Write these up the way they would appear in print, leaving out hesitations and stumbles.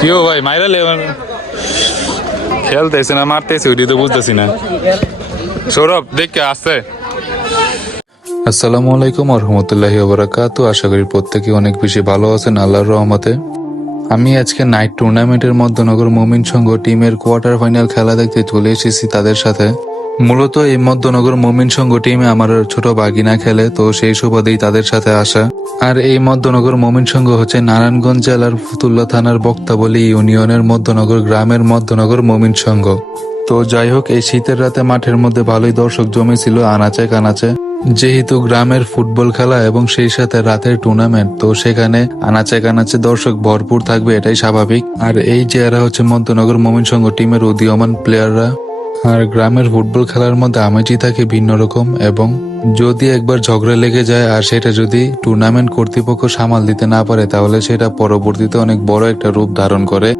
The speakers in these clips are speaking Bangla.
क्यों भाई मायरा ले খেলতেছে না মারতেছে ওইটা তো বুঝতেছি না। সৌরভ দেখ কে আসছে। আসসালামু আলাইকুম ওয়া রাহমাতুল্লাহি ওয়া বারাকাতুহু। আশা করি প্রত্যেকে অনেক বেশি ভালো আছেন আল্লাহর রহমতে। আমি আজকে নাইট টুর্নামেন্টের মধ্যনগর মুমিন সংঘ টিমের কোয়ার্টার ফাইনাল খেলা দেখতে চলে এসেছি তাদের সাথে। মূলত এই মধ্যনগর মুমিন সংঘ টিমে আমার ছোট বাগিনা খেলে, তো সেই সুবাদেই তাদের সাথে আসা। আর এই মধ্যনগর মুমিন সংঘ হচ্ছে নারায়ণগঞ্জ জেলার ফতুল্লা থানার বক্তাবলী ইউনিয়নের মধ্যনগর গ্রামের মধ্যনগর মুমিন সংঘ। তো যাই হোক, এই শীতের রাতে মাঠের মধ্যে ভালোই দর্শক জমেছিল আনাচে কানাচে। যেহেতু গ্রামের ফুটবল খেলা এবং সেই সাথে রাতের টুর্নামেন্ট, তো সেখানে আনাচে কানাচে দর্শক ভরপুর থাকবে, এটাই স্বাভাবিক। আর এই যে এরা হচ্ছে মধ্যনগর মুমিন সংঘ টিমের উদীয়মান প্লেয়াররা। আর গ্রামের ফুটবল খেলার মধ্যে আমেজই থাকে ভিন্ন রকম, এবং যদি একবার ঝগড়া লেগে যায় আর সেটা যদি টুর্নামেন্ট কর্তৃপক্ষ সামাল দিতে না পারে, তাহলে সেটা পরবর্তীতে অনেক বড় একটা রূপ ধারণ করে।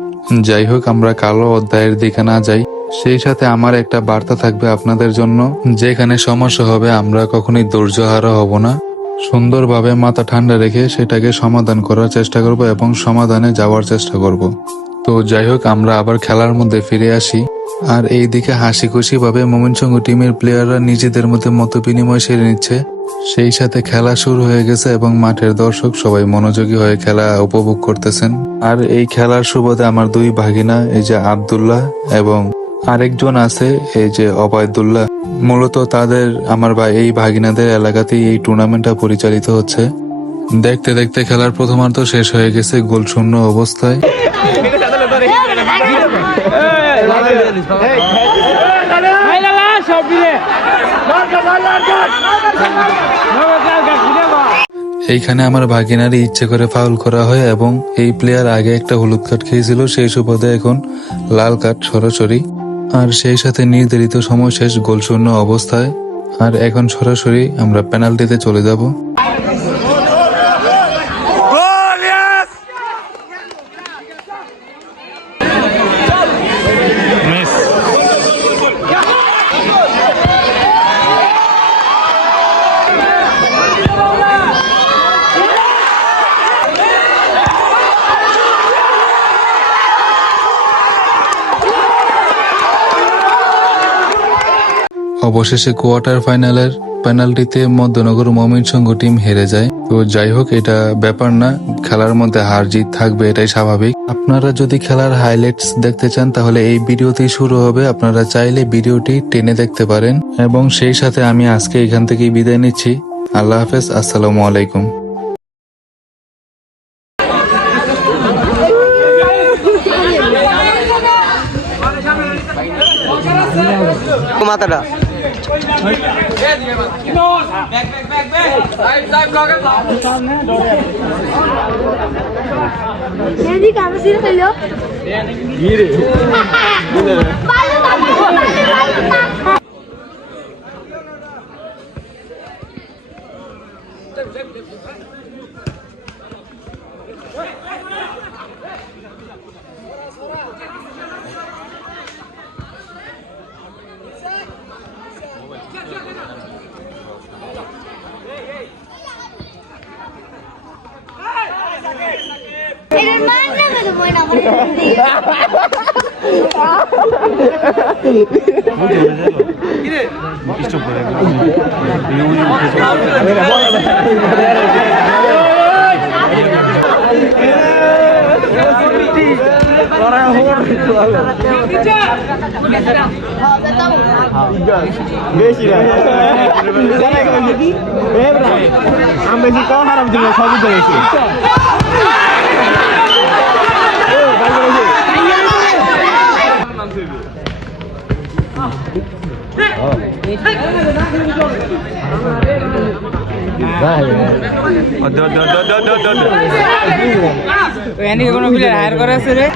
যাই হোক, আমরা কালো অধ্যায়ের দিকে না যাই। সেই সাথে আমার একটা বার্তা থাকবে আপনাদের জন্য, যেখানে সমস্যা হবে আমরা কখনোই ধৈর্যহারা হব না। সুন্দরভাবে মাথা ঠান্ডা রেখে সেটাকে সমাধান করার চেষ্টা করব এবং সমাধানে যাওয়ার চেষ্টা করব। তো যাই হোক, আমরা আবার খেলার মধ্যে ফিরে আসি। আর এই দিকে হাসি খুশি ভাবে মুমিন সংঘ টিমের প্লেয়াররা নিজেদের মধ্যে মত বিনিময় সেরে নিচ্ছে। সেই সাথে খেলা শুরু হয়ে গেছে এবং মাঠের দর্শক সবাই মনোযোগী হয়ে খেলা উপভোগ করতেছেন। আর এই খেলার সুবাদে আমার দুই ভাগিনা, এই যে আব্দুল্লাহ এবং আরেকজন আছে এই যে অবায়দুল্লাহ, মূলত তাদের আমার এই ভাগিনাদের এলাকাতেই এই টুর্নামেন্টটা পরিচালিত হচ্ছে। দেখতে দেখতে খেলার প্রথমার্ধ শেষ হয়ে গেছে গোলশূন্য অবস্থায়। এইখানে আমার ভাগিনারই ইচ্ছে করে ফাউল করা হয় এবং এই প্লেয়ার আগে একটা হলুদ কার্ড খেয়েছিল, সেই সুবাদে এখন লাল কার্ড সরাসরি। আর সেই সাথে নির্ধারিত সময় শেষ গোলশূন্য অবস্থায়। আর এখন সরাসরি আমরা পেনাল্টিতে চলে যাব। অবশেষে কোয়ার্টার ফাইনালের পেনাল্টিতে মধ্যনগর মুমিন সংঘ টিম হেরে যায়। তো যাই হোক, এটা ব্যাপার না, খেলার মধ্যে হার জিত থাকবে, এটাই স্বাভাবিক। আপনারা যদি খেলার হাইলাইটস দেখতে চান তাহলে এই ভিডিওতেই শুরু হবে, আপনারা চাইলে ভিডিওটি টেনে দেখতে পারেন। এবং সেই সাথে আমি আজকে এখান থেকেই বিদায় নিচ্ছি। আল্লাহ হাফেজ, আসসালামু আলাইকুম। মাথাটা আমি কো হারাম দিল সবই দেখেছি। কোনো প্লেয়ার হায়ার করে আছে রে।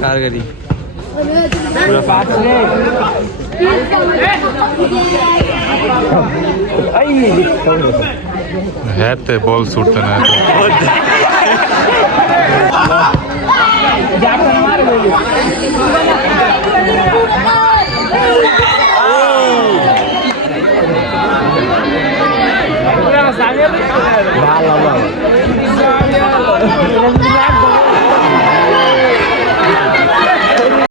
कार गाड़ी হ্যাঁ তে বল ছুটতে না जाकर मार